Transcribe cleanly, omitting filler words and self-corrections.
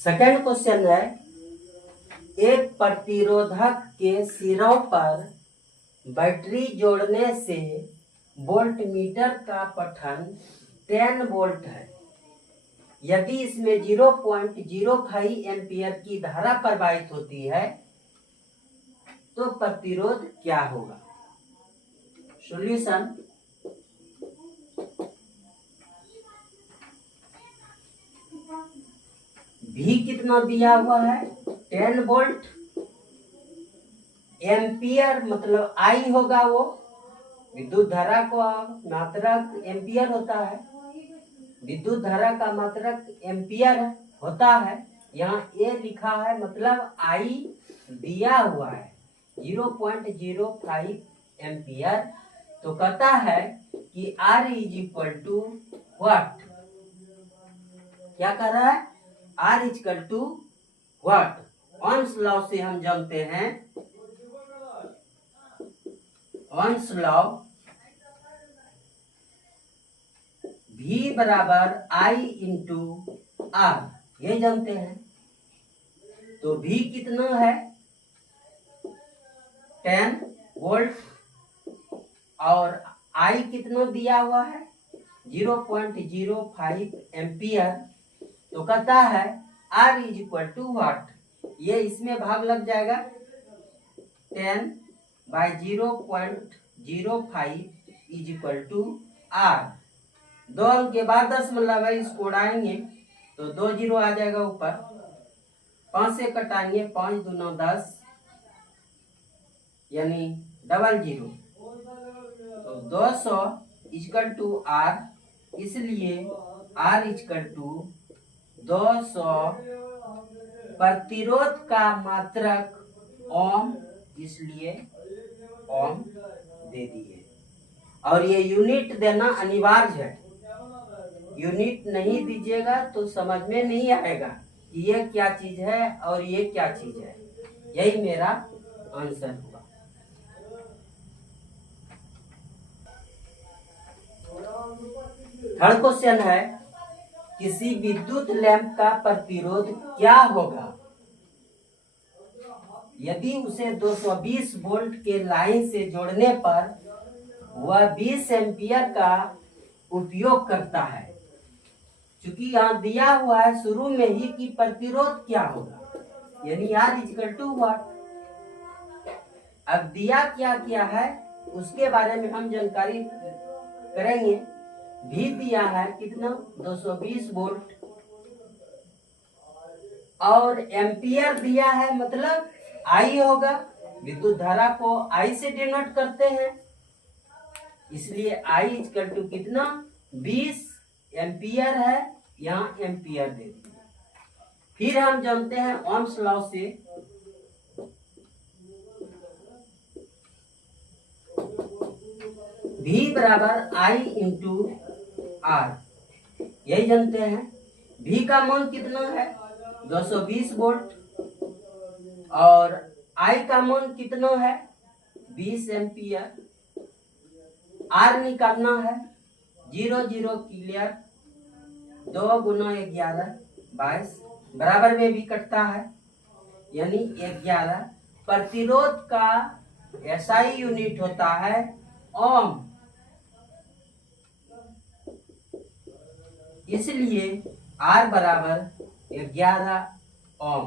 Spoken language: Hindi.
सेकंड क्वेश्चन है, एक प्रतिरोधक के सिरों पर बैटरी जोड़ने से वोल्ट मीटर का पठन 10 वोल्ट है। यदि इसमें 0.05 एम्पियर की धारा प्रवाहित होती है तो प्रतिरोध क्या होगा? सॉल्यूशन, भी कितना दिया हुआ है 10 वोल्ट, एम्पियर मतलब आई होगा, वो विद्युत धारा को मात्रक एम्पियर होता है, विद्युत धारा का मात्रक एम्पियर होता है। यहाँ ए लिखा है मतलब आई दिया हुआ है 0.05 एम्पियर। तो कहता है कि R is equal to what, क्या कह रहा है? R is equal to what? Ohm's law से हम जानते हैं, ओह्म्स लॉ V बराबर I इंटू R, ये जानते हैं। तो V कितना है 10 वोल्ट और I कितना दिया हुआ है 0.05 एम्पियर। तो कहता है R is equal to what, ये इसमें भाग लग जाएगा 10 by 0.05 is equal to R। 2 अंक के बाद 10 मतलब है, इसको उड़ाएंगे तो 2 जीरो आ जाएगा ऊपर, 5 से कटाएंगे 5 दूना 10 यानी 00, तो 200 इक्वल टू R, इसलिए R इक्वल टू 200 प्रतिरोध का मात्रक ओम, इसलिए ओम दे दिए। और ये यूनिट देना अनिवार्य है, यूनिट नहीं दीजिएगा तो समझ में नहीं आएगा कि ये क्या चीज है और ये क्या चीज है। यही मेरा आंसर हुआ। थर्ड क्वेश्चन है, किसी विद्युत लैंप का प्रतिरोध क्या होगा यदि उसे 220 वोल्ट के लाइन से जोड़ने पर वह 20 एम्पियर का उपयोग करता है। चूंकि यहाँ दिया हुआ है शुरू में ही कि प्रतिरोध क्या होगा, यानी R इक्वल टू व्हाट। अब दिया क्या है उसके बारे में हम जानकारी करेंगे। भी दिया है कितना 220 वोल्ट और एम्पियर दिया है मतलब आई होगा, विद्युत धारा को आई से डिनोट करते हैं, इसलिए आई इक्वल टू कितना 20 एम्पियर है, यहाँ एम्पियर दे दिए। फिर हम जानते हैं ओह्म्स लॉ से, V बराबर I इंटू R, यही जानते हैं। V का मान कितना है 220 वोल्ट और I का मान कितना है 20 एम्पियर। R निकालना है, 0 0 क्लियर, 2 गुना 11 22, बराबर में भी कटता है यानी 11। प्रतिरोध का SI यूनिट होता है ओम, इसलिए R बराबर 11 ओम।